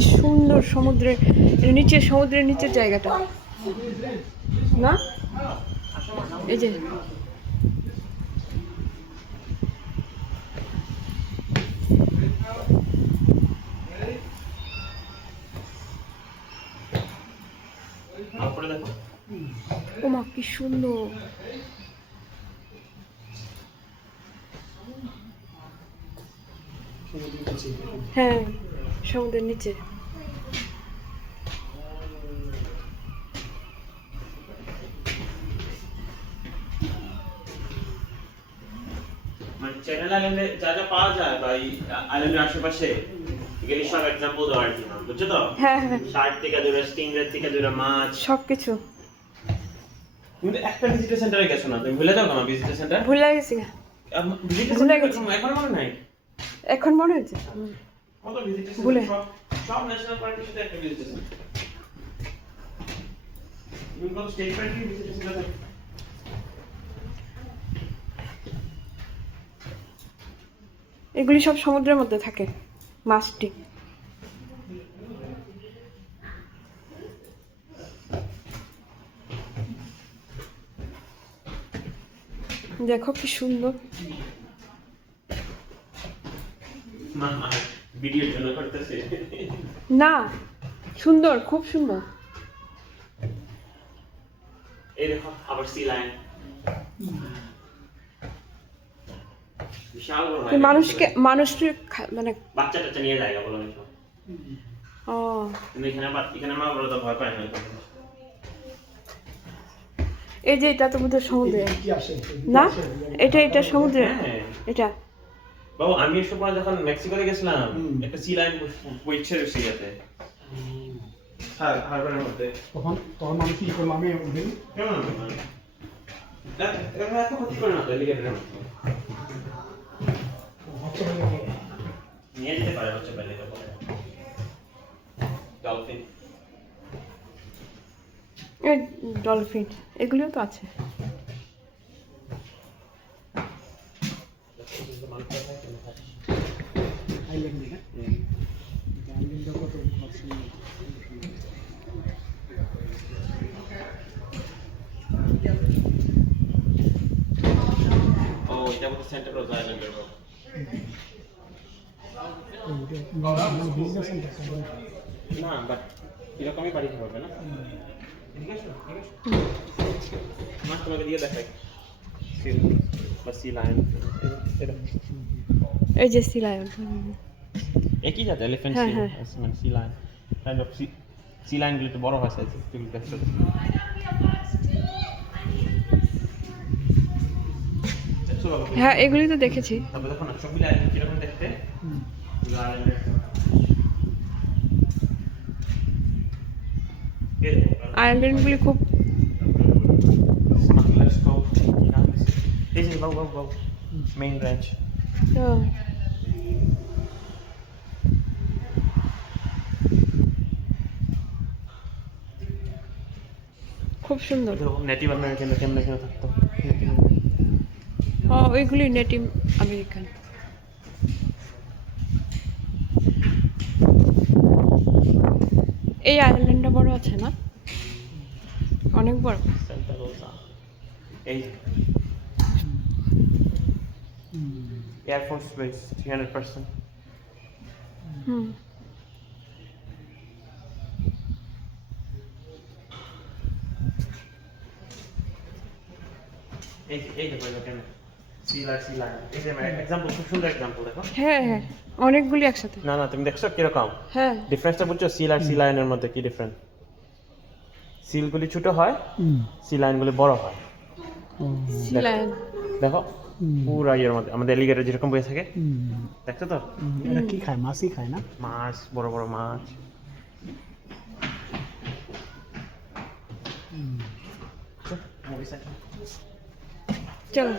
কি সুন্দর সমুদ্রের সমুদ্রের নিচের জায়গাটা না, এই যে ও মা কি সুন্দর। হ্যাঁ সমুদ্রের নিচে। মানে চ্যানেল আইল্যান্ডে যা যা পাওয়া যায় বা এই আইল্যান্ডের আশেপাশে এগুলি সব এক্সাম্পল দেওয়া আর কি না, বুঝছো তো? হ্যাঁ হ্যাঁ শার্ক থেকে ধরে স্টিংরের থেকে ধরে মাছ সবকিছু। তুমি তো একটা ভিজিটার সেন্টারে গেছো না, তুমি ভুলে যাও না ভিজিটার সেন্টার? ভুলে গেছি। ভিজিটার ভুলে সেন্টার গেছি। এখন মনে নাই? এখন মনে হচ্ছে কত ভিজিটার ভুলে। সেন্টার সব ন্যাশনাল পার্কের সাথে একটা ভিজিটার সেন্টার। তুমি কত স্টেট পার্কের ভিজিটার সেন্টার থাকে? এগুলি সব সমুদ্রের মধ্যে থাকে মাছটি। দেখো কি সুন্দর। মা ভিডিওর জন্য করতেছে। না সুন্দর, খুব সুন্দর। এই দেখো আবার সি লাইন বিশাল বড় হয়। মানুষকে মানে বাচ্চা টাচ্চা নিয়ে জায়গা বলো না। ও কিন্তু এখানে মা বড় তো ভয় পায় না। এই যে এটা তো বোধহয় সমুদ্রে না, এটা সমুদ্রে হ্যাঁ এটা। বাবু আমি একটু পরে যখন মেক্সিকোতে গেছিলাম একটা সি লাইন পড়ছে রসিয়াতে হারবারের মধ্যে। তখন আমি কি করলাম, আমি কেমন এত ক্ষতি করে না তো এলিগেটরের মতো নিয়ে যেতে পারে হচ্ছে পেলে ডলফিন। ডলফিন এগুলিও তো আছে। আইল্যান্ডে না আইল্যান্ডে কত ও এটা মতো সেন্টার রোজ আইল্যান্ডের মতো। বিজনেস সেন্টার না বাট এরকমই বাড়ি হবে না। ঠিক আছে মা তোমাকে দিয়ে দেখাই সিল বা সি লাইন। এই যে সি লায়ন। একই জাত এলিফ্যান্ট হ্যাঁ, সি হ্যাঁ। মানে C line kind of C লাইনগুলো একটু বড় হয় সাইজ একটু দেখছো। হ্যাঁ এগুলি তো দেখেছি। তবে দেখো না সবগুলো আইল্যান্ড কিরকম দেখতে। আইল্যান্ডগুলি খুব This is Wow main ranch. খুব সুন্দর। নেটিভ আমেরিকান কেমনে কেন থাকতো। ওইগুলি নেটিভ আমেরিকান। এই আইল্যান্ডটা বড় আছে না, অনেক বড়। সেন্টা রোসা এই এয়ারফোর্স বেস 300%। হুম এই দেখো কেন সি লাইন এই যে এক্সাম্পল খুব সুন্দর এক্সাম্পল দেখো। হ্যাঁ হ্যাঁ অনেকগুলি একসাথে। না তুমি দেখছো কিরকম হ্যাঁ ডিফারেন্সটা বুঝছো? সি লাইনের মধ্যে কি ডিফারেন্স? সিলগুলি ছোট হয়, সি লাইনগুলি বড় হয়। সি লায়ন দেখো পুরা ইয়ের মধ্যে আমাদের এলিগেটর যেরকম বয়ে থাকে দেখছো তো। এরা কি খায়? মাছই খায় না? মাছ বড় বড় মাছ। চলো।